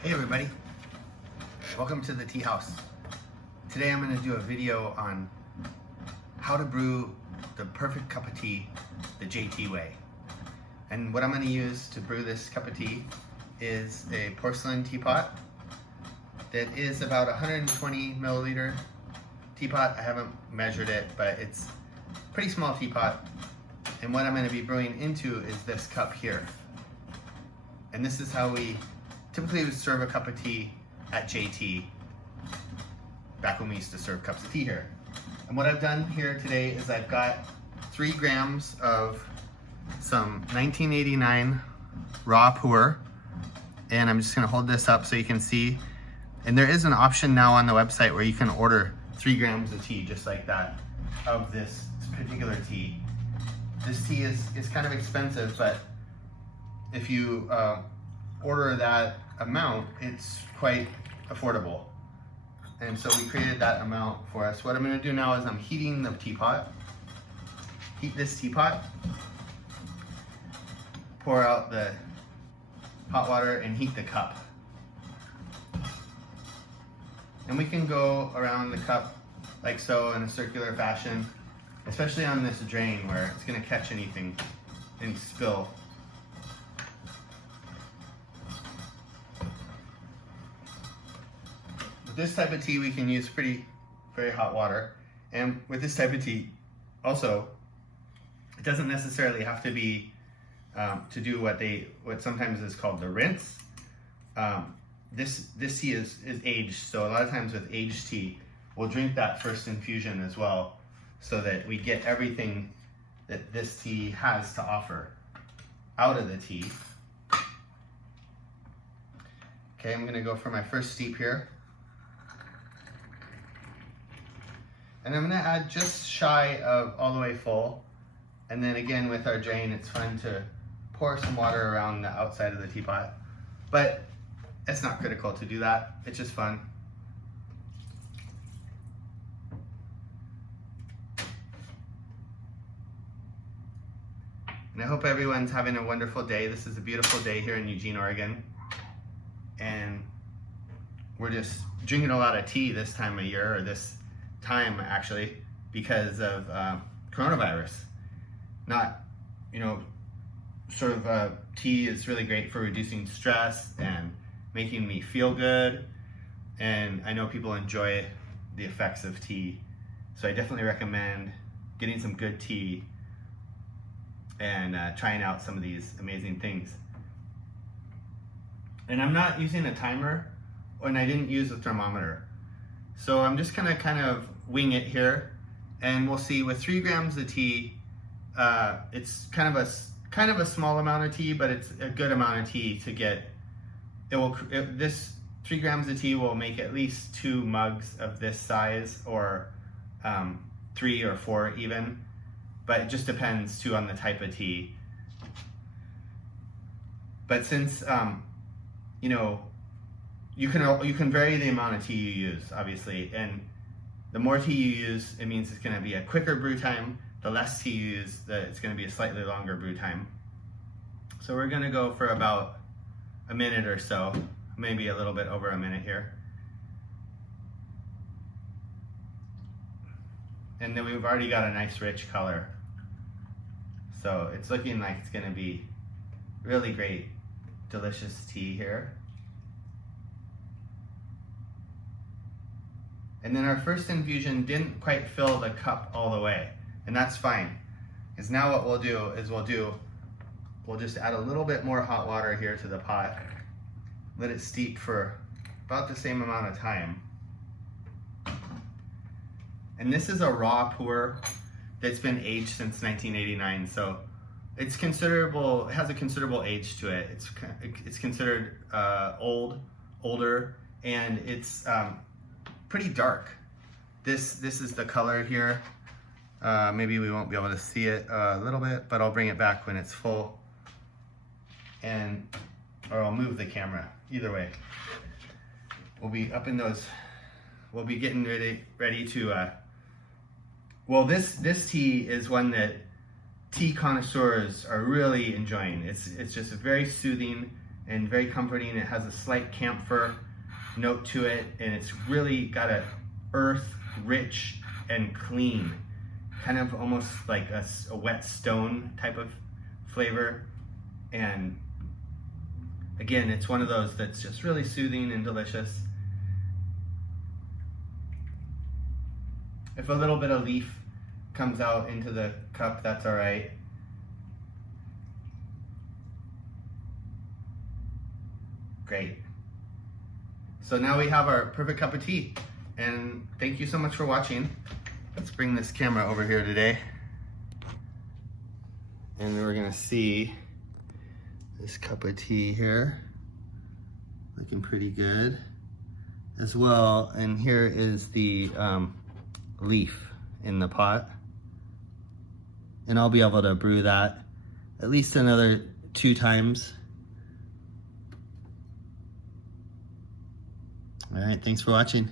Hey everybody, welcome to the tea house. Today I'm going to do a video on how to brew the perfect cup of tea the JT way. And what I'm going to use to brew this cup of tea is a porcelain teapot that is about 120 milliliter teapot. I haven't measured it, but it's a pretty small teapot. And what I'm going to be brewing into is this cup here. And this is how we typically would serve a cup of tea at JT, back when we used to serve cups of tea here. And what I've done here today is I've got 3 grams of some 1989 raw pu'er, and I'm just gonna hold this up so you can see. And there is an option now on the website where you can order 3 grams of tea, just like that, of this particular tea. This tea is kind of expensive, but if you order that amount, it's quite affordable. And so we created that amount for us. What I'm going to do now is I'm heating the teapot. Heat this teapot. Pour out the hot water and heat the cup. And we can go around the cup like so in a circular fashion, especially on this drain where it's going to catch anything and spill. This type of tea we can use very hot water, and with this type of tea also it doesn't necessarily have to be to do what sometimes is called the rinse. This tea is aged, so a lot of times with aged tea we'll drink that first infusion as well, so that we get everything that this tea has to offer out of the tea. Okay, I'm gonna go for my first steep here. And I'm going to add just shy of all the way full. And then again with our drain, it's fun to pour some water around the outside of the teapot. But it's not critical to do that. It's just fun. And I hope everyone's having a wonderful day. This is a beautiful day here in Eugene, Oregon. And we're just drinking a lot of tea this time of year, or this time actually, because of coronavirus. Not, tea is really great for reducing stress and making me feel good, and I know people enjoy the effects of tea, so I definitely recommend getting some good tea and trying out some of these amazing things. And I'm not using a timer, and I didn't use a thermometer. So I'm just gonna kind of wing it here, and we'll see. With 3 grams of tea, it's kind of a small amount of tea, but it's a good amount of tea to get. This 3 grams of tea will make at least 2 mugs of this size, or 3 or 4 even. But it just depends too on the type of tea. But since you can vary the amount of tea you use, obviously, and the more tea you use, it means it's going to be a quicker brew time. The less tea you use, it's going to be a slightly longer brew time. So we're going to go for about a minute or so, maybe a little bit over a minute here. And then we've already got a nice rich color. So it's looking like it's going to be really great, delicious tea here. And then our first infusion didn't quite fill the cup all the way, and that's fine. Because now what we'll do is we'll just add a little bit more hot water here to the pot, let it steep for about the same amount of time. And this is a raw pu'er that's been aged since 1989, so it's considerable. It has a considerable age to it. It's considered older, and it's pretty dark. This is the color here. Maybe we won't be able to see it a little bit, but I'll bring it back when it's full, or I'll move the camera. Either way, we'll be up in those. We'll be getting ready to. Well, this tea is one that tea connoisseurs are really enjoying. It's just very soothing and very comforting. It has a slight camphor note to it, and it's really got a earth, rich and clean, kind of almost like a wet stone type of flavor. And again, it's one of those that's just really soothing and delicious. If a little bit of leaf comes out into the cup, that's all right. Great. So now we have our perfect cup of tea. And thank you so much for watching. Let's bring this camera over here today. And we're gonna see this cup of tea here. Looking pretty good as well. And here is the leaf in the pot. And I'll be able to brew that at least another 2 times. All right, thanks for watching.